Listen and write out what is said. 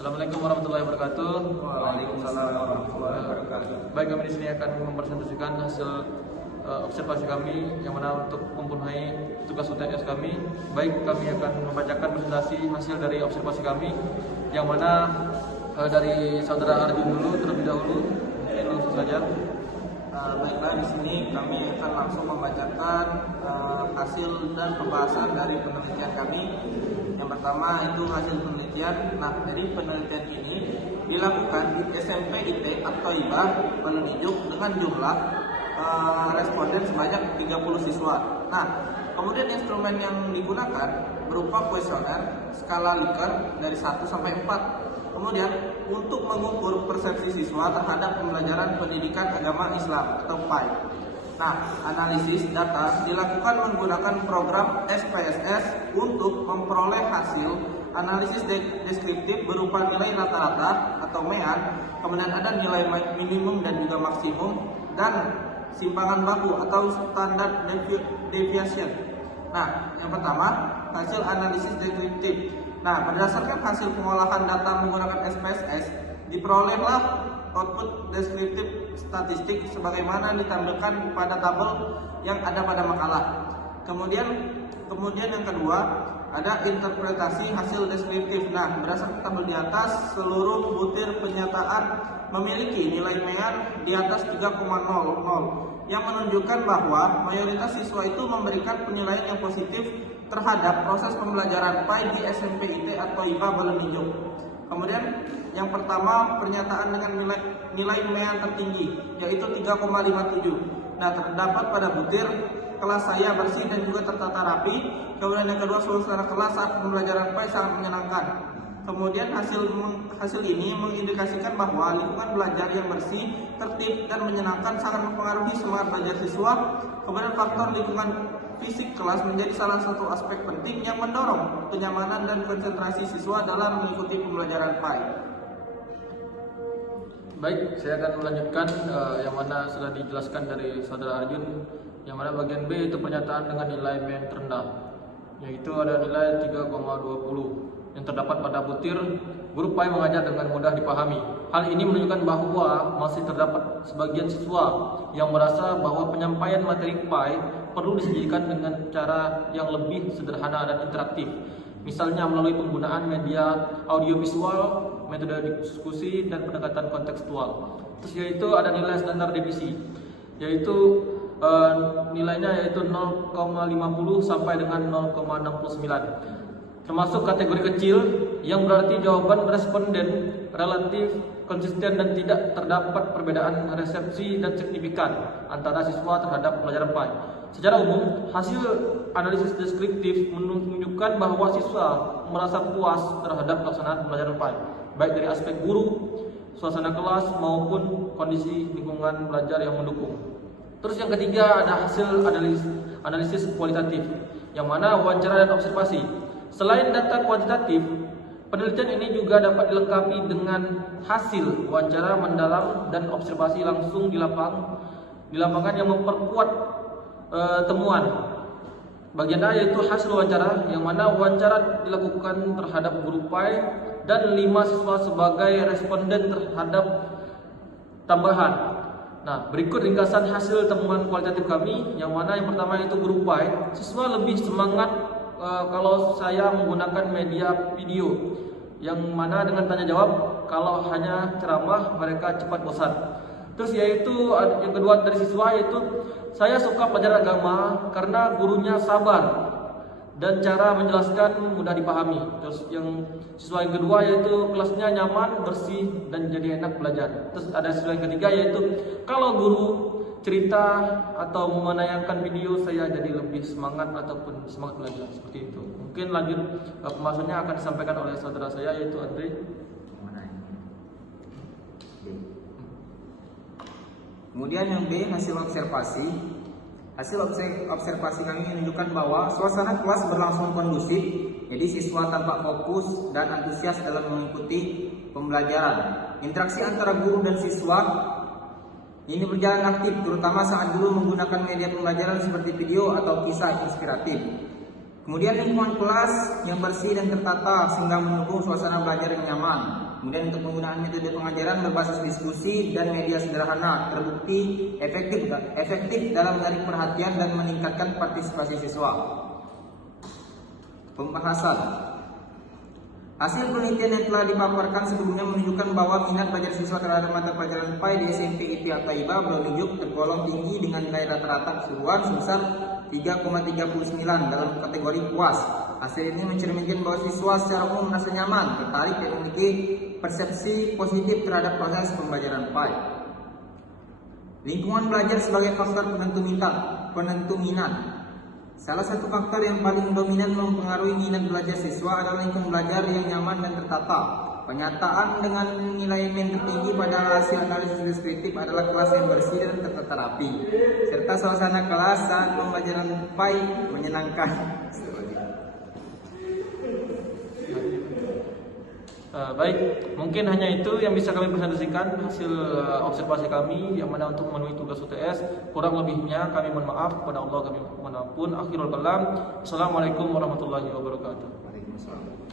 Assalamualaikum warahmatullahi wabarakatuh. Waalaikumsalam warahmatullahi wabarakatuh. Baik, kami di sini akan mempresentasikan hasil observasi kami yang mana untuk mempunyai tugas UTS kami. Baik, kami akan membacakan presentasi hasil dari observasi kami yang mana dari saudara Arjun dulu terlebih dahulu. Langsung saja. Baiklah, di sini kami akan langsung membacakan hasil dan pembahasan dari penelitian kami. Yang pertama itu hasil penelitian. Nah, dari penelitian ini dilakukan di SMP IT At-Thaibah Balunijuk dengan jumlah responden sebanyak 30 siswa. Nah, kemudian instrumen yang digunakan berupa kuesioner skala Likert dari 1 sampai 4. Kemudian untuk mengukur persepsi siswa terhadap pembelajaran pendidikan agama Islam atau PAI. Nah, analisis data dilakukan menggunakan program SPSS untuk memperoleh hasil analisis deskriptif berupa nilai rata-rata atau MEAN, kemudian ada nilai minimum dan juga maksimum, dan simpangan baku atau standar deviation. Nah, yang pertama hasil analisis deskriptif. Nah, berdasarkan hasil pengolahan data menggunakan SPSS, diperolehlah output deskriptif statistik sebagaimana ditampilkan pada tabel yang ada pada makalah. Kemudian yang kedua ada interpretasi hasil deskriptif. Nah, berdasarkan tabel di atas, seluruh butir penyataan memiliki nilai MEAN di atas 3,00 yang menunjukkan bahwa mayoritas siswa itu memberikan penilaian yang positif terhadap proses pembelajaran PAI di SMP IT At-Thaibah Balunijuk. Kemudian yang pertama, pernyataan dengan nilai MEAN tertinggi yaitu 3,57. Nah, terdapat pada butir kelas saya bersih dan juga tertata rapi. Kemudian yang kedua, suasana kelas saat pembelajaran PAI sangat menyenangkan. Kemudian hasil ini mengindikasikan bahwa lingkungan belajar yang bersih, tertib, dan menyenangkan sangat mempengaruhi semangat belajar siswa. Kemudian faktor lingkungan fisik kelas menjadi salah satu aspek penting yang mendorong kenyamanan dan konsentrasi siswa dalam mengikuti pembelajaran PAI. Baik, saya akan melanjutkan yang mana sudah dijelaskan dari saudara Arjun. Yang mana bagian B itu pernyataan dengan nilai MEAN terendah, yaitu ada nilai 3,20 yang terdapat pada butir guru PAI mengajar dengan mudah dipahami. Hal ini menunjukkan bahwa masih terdapat sebagian siswa yang merasa bahwa penyampaian materi PAI perlu disajikan dengan cara yang lebih sederhana dan interaktif. Misalnya melalui penggunaan media audiovisual, metode diskusi, dan pendekatan kontekstual. Terus yaitu ada nilai standar divisi, yaitu nilainya yaitu 0,50 sampai dengan 0,69. Termasuk kategori kecil yang berarti jawaban responden relatif konsisten dan tidak terdapat perbedaan resepsi dan signifikan antara siswa terhadap pelajaran PAI. Secara umum, hasil analisis deskriptif menunjukkan bahwa siswa merasa puas terhadap pelaksanaan pelajaran PAI, baik dari aspek guru, suasana kelas, maupun kondisi lingkungan belajar yang mendukung. Terus yang ketiga ada hasil analisis kualitatif, yang mana wawancara dan observasi. Selain data kuantitatif, penelitian ini juga dapat dilengkapi dengan hasil wawancara mendalam dan observasi langsung di lapangan yang memperkuat temuan. Bagian A yaitu hasil wawancara, yang mana wawancara dilakukan terhadap guru PAI dan 5 siswa sebagai responden terhadap tambahan. Nah, berikut ringkasan hasil temuan kualitatif kami, yang mana yang pertama yaitu guru PAI. Siswa lebih semangat kalau saya menggunakan media video, yang mana dengan tanya jawab. Kalau hanya ceramah mereka cepat bosan. Terus yaitu yang kedua dari siswa yaitu saya suka pelajaran agama karena gurunya sabar dan cara menjelaskan mudah dipahami. Terus yang siswa yang kedua yaitu kelasnya nyaman, bersih, dan jadi enak belajar. Terus ada siswa yang ketiga yaitu kalau guru cerita atau menayangkan video saya jadi lebih semangat ataupun semangat belajar, seperti itu. Mungkin lanjut pembahasannya akan disampaikan oleh saudara saya yaitu Andre. Kemudian yang B, hasil observasi. Hasil observasi kami menunjukkan bahwa suasana kelas berlangsung kondusif, jadi siswa tampak fokus dan antusias dalam mengikuti pembelajaran. Interaksi antara guru dan siswa ini berjalan aktif, terutama saat guru menggunakan media pembelajaran seperti video atau kisah inspiratif. Kemudian lingkungan kelas yang bersih dan tertata sehingga mendukung suasana belajar yang nyaman. Kemudian untuk penggunaan metode pengajaran berbasis diskusi dan media sederhana terbukti efektif dalam menarik perhatian dan meningkatkan partisipasi siswa. Pembahasan. Hasil penelitian yang telah dipaparkan sebelumnya menunjukkan bahwa minat belajar siswa terhadap mata pelajaran PAI di SMP IP Attaiba Blonugjuk tergolong tinggi dengan nilai rata-rata keseluruhan sebesar 3,39 dalam kategori puas. Hasil ini mencerminkan bahwa siswa secara umum merasa nyaman, tertarik dan memiliki persepsi positif terhadap proses pembelajaran PAI. Lingkungan belajar sebagai faktor penentu minat. Salah satu faktor yang paling dominan mempengaruhi minat belajar siswa adalah lingkungan belajar yang nyaman dan tertata. Penyataan dengan nilai men tertinggi pada hasil analisis deskriptif adalah kelas yang bersih dan tertata rapi, serta suasana kelas saat pembelajaran PAI menyenangkan. Baik, mungkin hanya itu yang bisa kami presentasikan hasil observasi kami yang mana untuk memenuhi tugas UTS. Kurang lebihnya kami mohon maaf kepada Allah, kami mohon ampun. Akhirul kalam. Assalamualaikum warahmatullahi wabarakatuh. Waalaikumsalam.